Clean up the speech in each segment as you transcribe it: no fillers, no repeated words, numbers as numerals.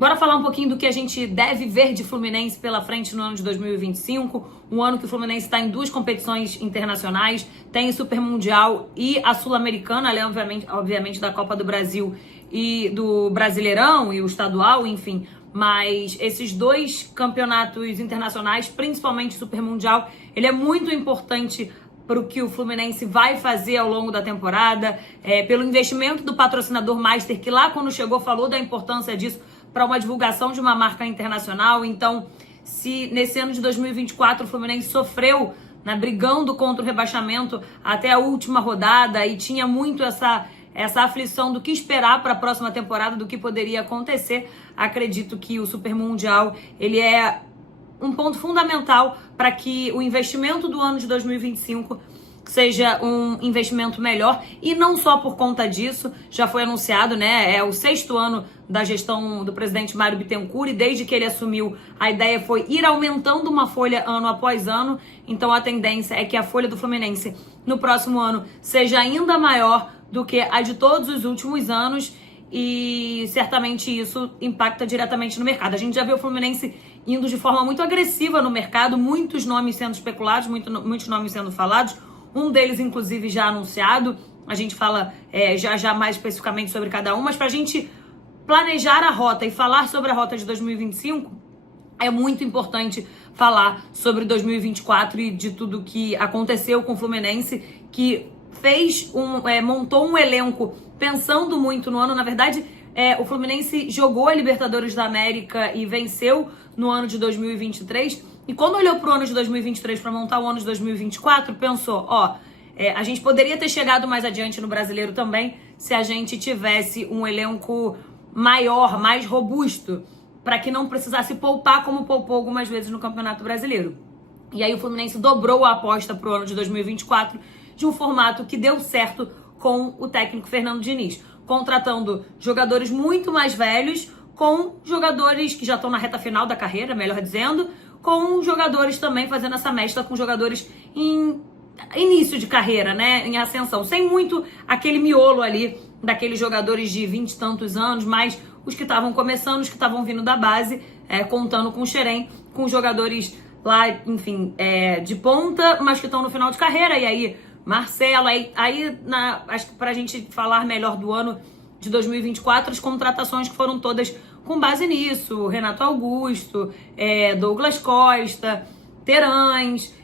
Bora falar um pouquinho do que a gente deve ver de Fluminense pela frente no ano de 2025, um ano que o Fluminense está em 2 competições internacionais, tem o Super Mundial e a Sul-Americana, além obviamente da Copa do Brasil e do Brasileirão e o estadual, enfim, mas esses 2 campeonatos internacionais, principalmente o Super Mundial, ele é muito importante para o que o Fluminense vai fazer ao longo da temporada, pelo investimento do patrocinador Master, que lá quando chegou falou da importância disso para uma divulgação de uma marca internacional. Então, se nesse ano de 2024 o Fluminense sofreu, né, brigando contra o rebaixamento até a última rodada e tinha muito essa aflição do que esperar para a próxima temporada, do que poderia acontecer, acredito que o Super Mundial ele é um ponto fundamental para que o investimento do ano de 2025 seja um investimento melhor, e não só por conta disso, já foi anunciado, né, é o 6º ano da gestão do presidente Mário Bittencourt, e desde que ele assumiu, a ideia foi ir aumentando uma folha ano após ano, então a tendência é que a folha do Fluminense no próximo ano seja ainda maior do que a de todos os últimos anos, e certamente isso impacta diretamente no mercado. A gente já viu o Fluminense indo de forma muito agressiva no mercado, muitos nomes sendo especulados, muitos nomes sendo falados, um deles, inclusive, já anunciado. A gente fala já mais especificamente sobre cada um, mas para a gente planejar a rota e falar sobre a rota de 2025, é muito importante falar sobre 2024 e de tudo que aconteceu com o Fluminense, que montou um elenco pensando muito no ano. Na verdade, o Fluminense jogou a Libertadores da América e venceu no ano de 2023. E quando olhou para o ano de 2023 para montar o ano de 2024, pensou, a gente poderia ter chegado mais adiante no Brasileiro também se a gente tivesse um elenco maior, mais robusto, para que não precisasse poupar como poupou algumas vezes no Campeonato Brasileiro. E aí o Fluminense dobrou a aposta para o ano de 2024 de um formato que deu certo com o técnico Fernando Diniz, contratando jogadores muito mais velhos com jogadores que já estão na reta final da carreira, melhor dizendo, com jogadores também fazendo essa mescla com jogadores em início de carreira, né, em ascensão, sem muito aquele miolo ali daqueles jogadores de 20 e tantos anos, mas os que estavam começando, os que estavam vindo da base, contando com o Xerém, com jogadores lá, enfim, de ponta, mas que estão no final de carreira. E aí Marcelo, acho que pra gente falar melhor do ano de 2024, as contratações que foram todas com base nisso, Renato Augusto, Douglas Costa, Terãs,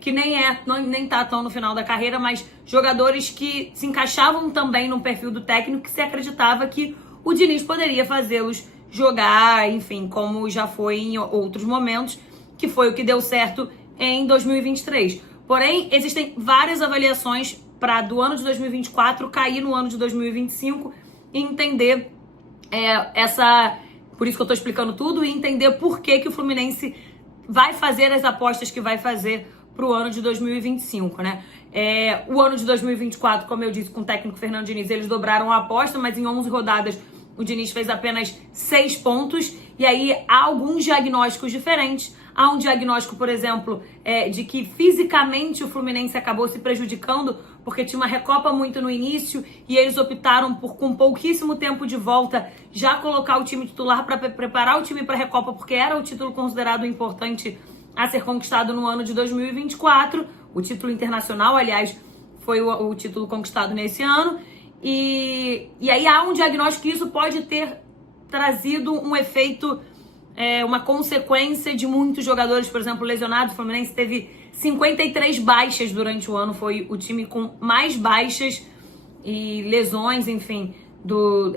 que nem tá tão no final da carreira, mas jogadores que se encaixavam também no perfil do técnico, que se acreditava que o Diniz poderia fazê-los jogar, enfim, como já foi em outros momentos, que foi o que deu certo em 2023. Porém, existem várias avaliações para do ano de 2024 cair no ano de 2025 e entender por isso que eu tô explicando tudo, e entender por que o Fluminense vai fazer as apostas que vai fazer pro ano de 2025, né? O ano de 2024, como eu disse, com o técnico Fernando Diniz, eles dobraram a aposta, mas em 11 rodadas o Diniz fez apenas 6 pontos, e aí há alguns diagnósticos diferentes. Há um diagnóstico, por exemplo, de que fisicamente o Fluminense acabou se prejudicando porque tinha uma Recopa muito no início e eles optaram por, com pouquíssimo tempo de volta, já colocar o time titular para preparar o time para a Recopa, porque era o título considerado importante a ser conquistado no ano de 2024. O título internacional, aliás, foi o título conquistado nesse ano. E aí há um diagnóstico que isso pode ter trazido um efeito, uma consequência de muitos jogadores, por exemplo, lesionados. O Fluminense teve 53 baixas durante o ano, foi o time com mais baixas e lesões, enfim,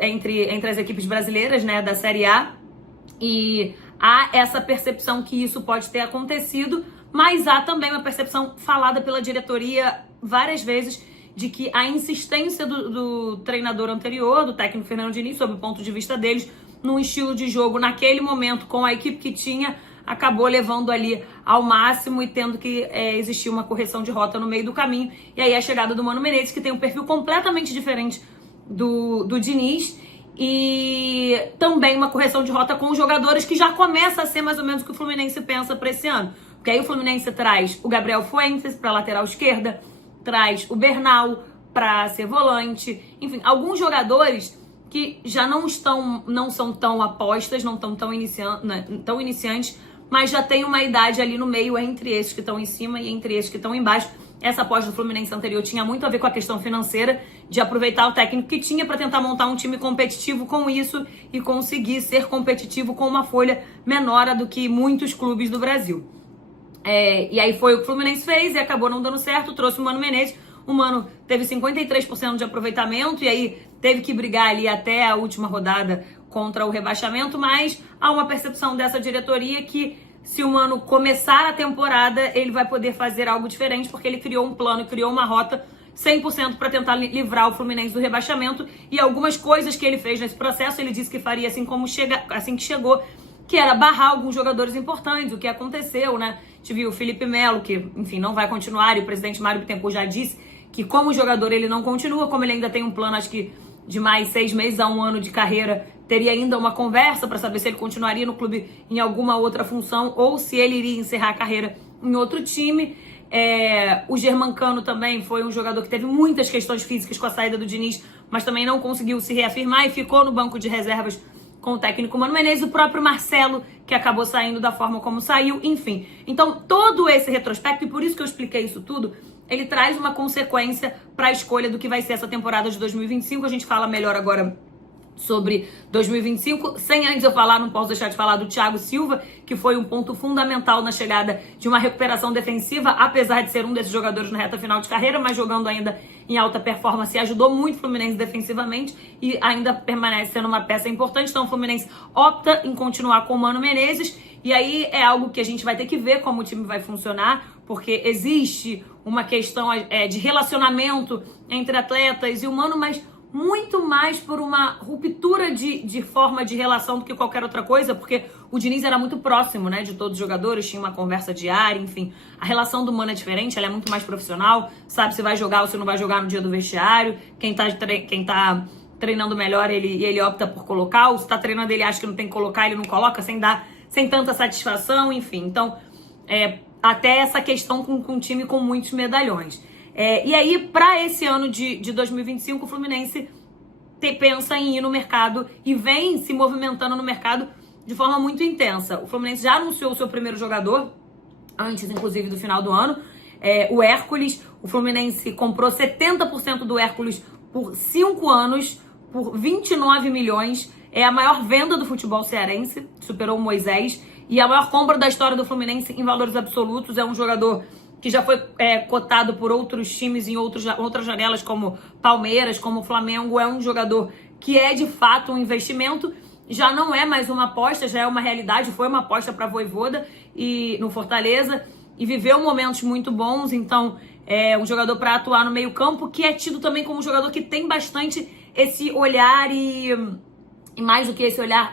entre as equipes brasileiras, né, da Série A. E há essa percepção que isso pode ter acontecido, mas há também uma percepção falada pela diretoria várias vezes de que a insistência do treinador anterior, do técnico Fernando Diniz, sob o ponto de vista deles, num estilo de jogo naquele momento, com a equipe que tinha, acabou levando ali ao máximo e tendo que existir uma correção de rota no meio do caminho. E aí a chegada do Mano Menezes, que tem um perfil completamente diferente do Diniz, e também uma correção de rota com os jogadores, que já começa a ser mais ou menos o que o Fluminense pensa para esse ano. Porque aí o Fluminense traz o Gabriel Fuentes para lateral esquerda, traz o Bernal para ser volante, enfim, alguns jogadores que já não são tão apostas, não estão tão iniciantes, mas já tem uma idade ali no meio entre esses que estão em cima e entre esses que estão embaixo. Essa aposta do Fluminense anterior tinha muito a ver com a questão financeira, de aproveitar o técnico que tinha para tentar montar um time competitivo com isso e conseguir ser competitivo com uma folha menor do que muitos clubes do Brasil. E aí foi o que o Fluminense fez e acabou não dando certo, trouxe o Mano Menezes. O Mano teve 53% de aproveitamento e aí teve que brigar ali até a última rodada contra o rebaixamento, mas há uma percepção dessa diretoria que se o Mano começar a temporada, ele vai poder fazer algo diferente, porque ele criou um plano, criou uma rota 100% para tentar livrar o Fluminense do rebaixamento, e algumas coisas que ele fez nesse processo, ele disse que faria assim que chegou, que era barrar alguns jogadores importantes, o que aconteceu, né? A gente viu o Felipe Melo, que, enfim, não vai continuar, e o presidente Mário Bittencourt já disse que como jogador ele não continua, como ele ainda tem um plano, acho que de mais 6 meses a 1 ano de carreira, teria ainda uma conversa para saber se ele continuaria no clube em alguma outra função ou se ele iria encerrar a carreira em outro time. O Germancano também foi um jogador que teve muitas questões físicas com a saída do Diniz, mas também não conseguiu se reafirmar e ficou no banco de reservas com o técnico Mano Menezes, o próprio Marcelo, que acabou saindo da forma como saiu, enfim. Então, todo esse retrospecto, e por isso que eu expliquei isso tudo, ele traz uma consequência para a escolha do que vai ser essa temporada de 2025. A gente fala melhor agora sobre 2025, sem antes eu falar, não posso deixar de falar do Thiago Silva, que foi um ponto fundamental na chegada de uma recuperação defensiva, apesar de ser um desses jogadores na reta final de carreira, mas jogando ainda em alta performance, ajudou muito o Fluminense defensivamente e ainda permanece sendo uma peça importante. Então o Fluminense opta em continuar com o Mano Menezes, e aí é algo que a gente vai ter que ver como o time vai funcionar, porque existe uma questão de relacionamento entre atletas e o Mano, mas muito mais por uma ruptura de forma de relação do que qualquer outra coisa, porque o Diniz era muito próximo, né, de todos os jogadores, tinha uma conversa diária, enfim. A relação do Mano é diferente, ela é muito mais profissional, sabe se vai jogar ou se não vai jogar no dia do vestiário, quem tá treinando melhor, ele opta por colocar, ou se tá treinando ele acha que não tem que colocar, ele não coloca, sem tanta satisfação, enfim. Então, até essa questão com um time com muitos medalhões. E aí, para esse ano de 2025, o Fluminense pensa em ir no mercado e vem se movimentando no mercado de forma muito intensa. O Fluminense já anunciou o seu primeiro jogador, antes, inclusive, do final do ano, o Hércules. O Fluminense comprou 70% do Hércules por 5 anos, por 29 milhões. É a maior venda do futebol cearense, superou o Moisés, e a maior compra da história do Fluminense em valores absolutos. É um jogador que já foi cotado por outros times em outras janelas, como Palmeiras, como Flamengo. É um jogador que é, de fato, um investimento. Já não é mais uma aposta, já é uma realidade. Foi uma aposta para Vojvoda e no Fortaleza, e viveu momentos muito bons. Então, é um jogador para atuar no meio campo, que é tido também como um jogador que tem bastante esse olhar e mais do que esse olhar,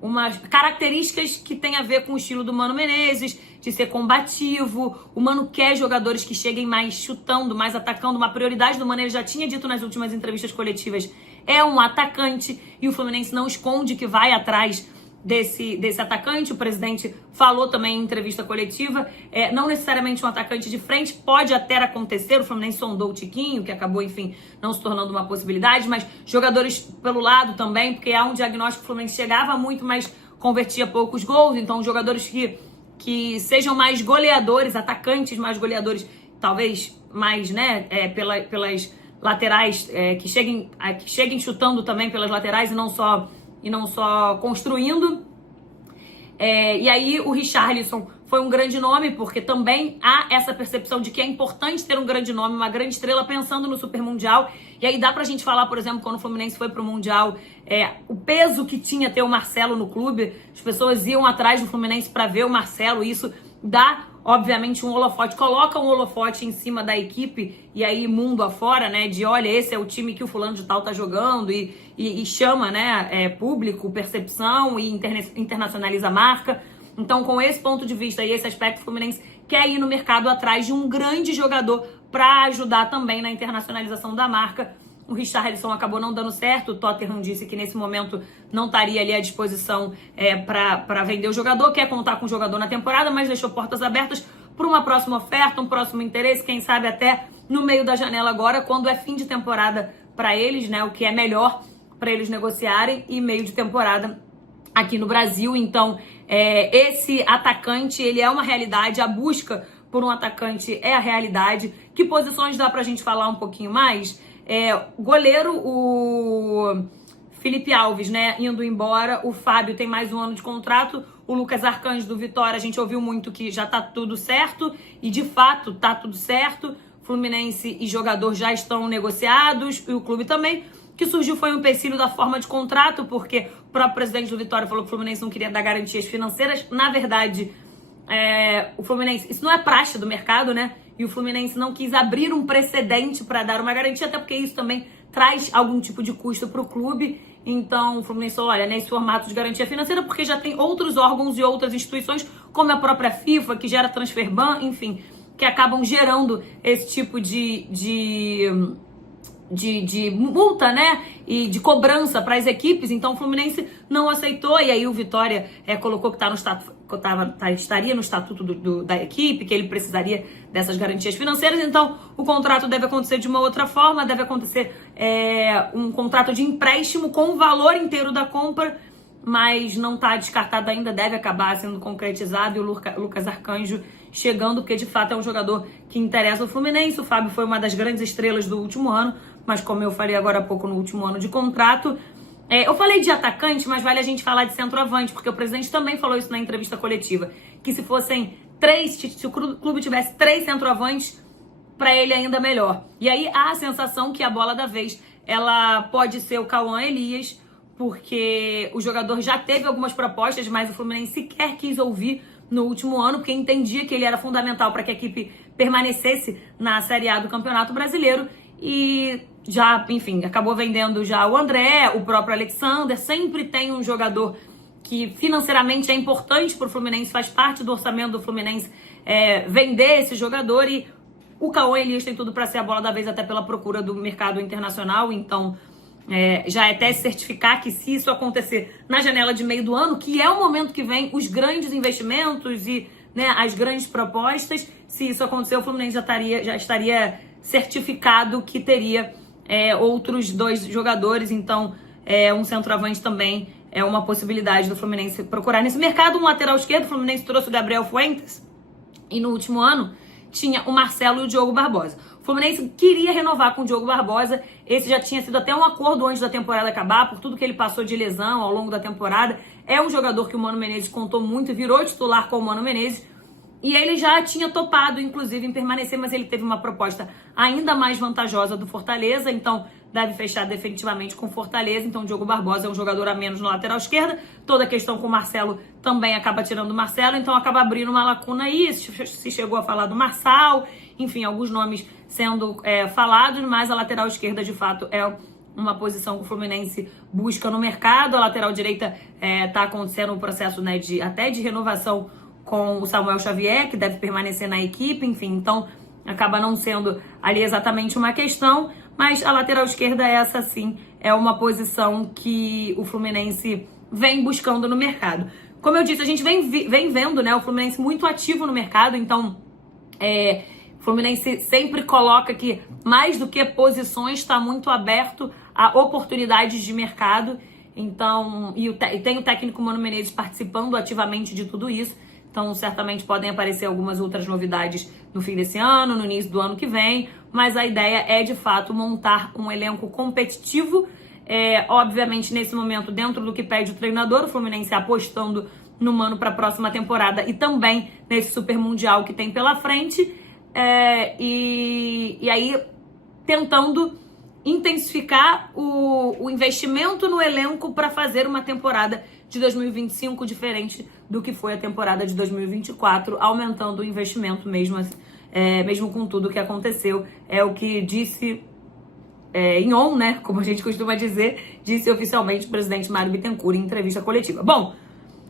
umas características que tem a ver com o estilo do Mano Menezes, de ser combativo. O Mano quer jogadores que cheguem mais chutando, mais atacando. Uma prioridade do Mano, ele já tinha dito nas últimas entrevistas coletivas, é um atacante, e o Fluminense não esconde que vai atrás desse atacante. O presidente falou também em entrevista coletiva, não necessariamente um atacante de frente, pode até acontecer. O Fluminense sondou o Tiquinho, que acabou, enfim, não se tornando uma possibilidade, mas jogadores pelo lado também, porque há um diagnóstico que o Fluminense chegava muito, mas convertia poucos gols. Então jogadores que sejam mais goleadores, atacantes mais goleadores, talvez mais, né, pelas laterais, que cheguem chutando também pelas laterais e não só construindo. E aí o Richarlison foi um grande nome, porque também há essa percepção de que é importante ter um grande nome, uma grande estrela, pensando no Super Mundial. E aí dá pra gente falar, por exemplo, quando o Fluminense foi pro Mundial, o peso que tinha ter o Marcelo no clube. As pessoas iam atrás do Fluminense para ver o Marcelo, e isso dá, obviamente, um holofote, coloca um holofote em cima da equipe, e aí mundo afora, né, de olha, esse é o time que o fulano de tal tá jogando, e chama, né, público, percepção, e internacionaliza a marca. Então, com esse ponto de vista e esse aspecto, o Fluminense quer ir no mercado atrás de um grande jogador para ajudar também na internacionalização da marca. O Richarlison acabou não dando certo. O Tottenham disse que nesse momento não estaria ali à disposição para vender o jogador, quer contar com o jogador na temporada, mas deixou portas abertas para uma próxima oferta, um próximo interesse, quem sabe até no meio da janela agora, quando é fim de temporada para eles, né? O que é melhor, para eles negociarem e meio de temporada aqui no Brasil. Então, esse atacante, ele é uma realidade, a busca por um atacante é a realidade. Que posições dá pra gente falar um pouquinho mais? Goleiro, o Felipe Alves, né, indo embora. O Fábio tem mais um ano de contrato. O Lucas Arcanjo do Vitória, a gente ouviu muito que já tá tudo certo. E de fato tá tudo certo. Fluminense e jogador já estão negociados. E o clube também. O que surgiu foi um empecilho da forma de contrato, porque o próprio presidente do Vitória falou que o Fluminense não queria dar garantias financeiras. Na verdade, o Fluminense, isso não é praxe do mercado, né? E o Fluminense não quis abrir um precedente para dar uma garantia, até porque isso também traz algum tipo de custo para o clube. Então, o Fluminense falou, olha, nesse formato de garantia financeira, porque já tem outros órgãos e outras instituições, como a própria FIFA, que gera transfer ban, enfim, que acabam gerando esse tipo de multa, né, e de cobrança para as equipes. Então o Fluminense não aceitou, e aí o Vitória colocou que estaria no estatuto da equipe, que ele precisaria dessas garantias financeiras. Então o contrato deve acontecer de uma outra forma, deve acontecer um contrato de empréstimo com o valor inteiro da compra, mas não está descartado ainda, deve acabar sendo concretizado, e o Lucas Arcanjo chegando, porque de fato é um jogador que interessa ao Fluminense. O Fábio foi uma das grandes estrelas do último ano, mas como eu falei agora há pouco, no último ano de contrato. Eu falei de atacante, mas vale a gente falar de centroavante, porque o presidente também falou isso na entrevista coletiva, que se o clube tivesse 3 centroavantes, para ele ainda melhor. E aí há a sensação que a bola da vez, ela pode ser o Cauã Elias, porque o jogador já teve algumas propostas, mas o Fluminense sequer quis ouvir no último ano, porque entendia que ele era fundamental para que a equipe permanecesse na Série A do Campeonato Brasileiro. E já, enfim, acabou vendendo já o André, o próprio Alexander. Sempre tem um jogador que financeiramente é importante para o Fluminense, faz parte do orçamento do Fluminense vender esse jogador. E o Cauã Elias tem tudo para ser a bola da vez, até pela procura do mercado internacional. Então, já é até se certificar que, se isso acontecer na janela de meio do ano, que é o momento que vem os grandes investimentos e, né, as grandes propostas, se isso acontecer, o Fluminense já estaria certificado que teria outros 2 jogadores. Então, um centroavante também é uma possibilidade do Fluminense procurar nesse mercado. Um lateral esquerdo, o Fluminense trouxe o Gabriel Fuentes, e no último ano tinha o Marcelo e o Diogo Barbosa. O Fluminense queria renovar com o Diogo Barbosa. Esse já tinha sido até um acordo antes da temporada acabar, por tudo que ele passou de lesão ao longo da temporada. É um jogador que o Mano Menezes contou muito, virou titular com o Mano Menezes. E ele já tinha topado, inclusive, em permanecer, mas ele teve uma proposta ainda mais vantajosa do Fortaleza, então deve fechar definitivamente com o Fortaleza. Então o Diogo Barbosa é um jogador a menos na lateral esquerda. Toda a questão com o Marcelo também acaba tirando o Marcelo, então acaba abrindo uma lacuna aí. Se chegou a falar do Marçal, enfim, alguns nomes sendo falados, mas a lateral esquerda, de fato, é uma posição que o Fluminense busca no mercado. A lateral direita está acontecendo um processo, né, até de renovação com o Samuel Xavier, que deve permanecer na equipe, enfim, então acaba não sendo ali exatamente uma questão, mas a lateral esquerda, essa sim, é uma posição que o Fluminense vem buscando no mercado. Como eu disse, a gente vem vendo, né, o Fluminense muito ativo no mercado. Então o Fluminense sempre coloca que, mais do que posições, está muito aberto a oportunidades de mercado. Então, e tem o técnico Mano Menezes participando ativamente de tudo isso. Então, certamente podem aparecer algumas outras novidades no fim desse ano, no início do ano que vem. Mas a ideia é, de fato, montar um elenco competitivo. Obviamente, nesse momento, dentro do que pede o treinador, o Fluminense apostando no Mano para a próxima temporada e também nesse Super Mundial que tem pela frente. E aí, tentando intensificar o investimento no elenco para fazer uma temporada de 2025 diferente do que foi a temporada de 2024, aumentando o investimento mesmo com tudo que aconteceu. É o que disse em on, né, como a gente costuma dizer, disse oficialmente o presidente Mário Bittencourt em entrevista coletiva. Bom,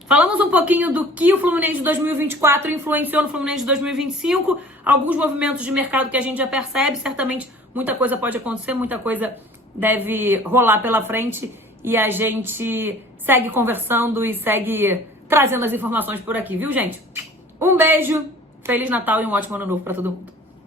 falamos um pouquinho do que o Fluminense de 2024 influenciou no Fluminense de 2025, alguns movimentos de mercado que a gente já percebe. Certamente muita coisa pode acontecer, muita coisa deve rolar pela frente, e a gente segue conversando e segue trazendo as informações por aqui, viu, gente? Um beijo, Feliz Natal e um ótimo ano novo para todo mundo.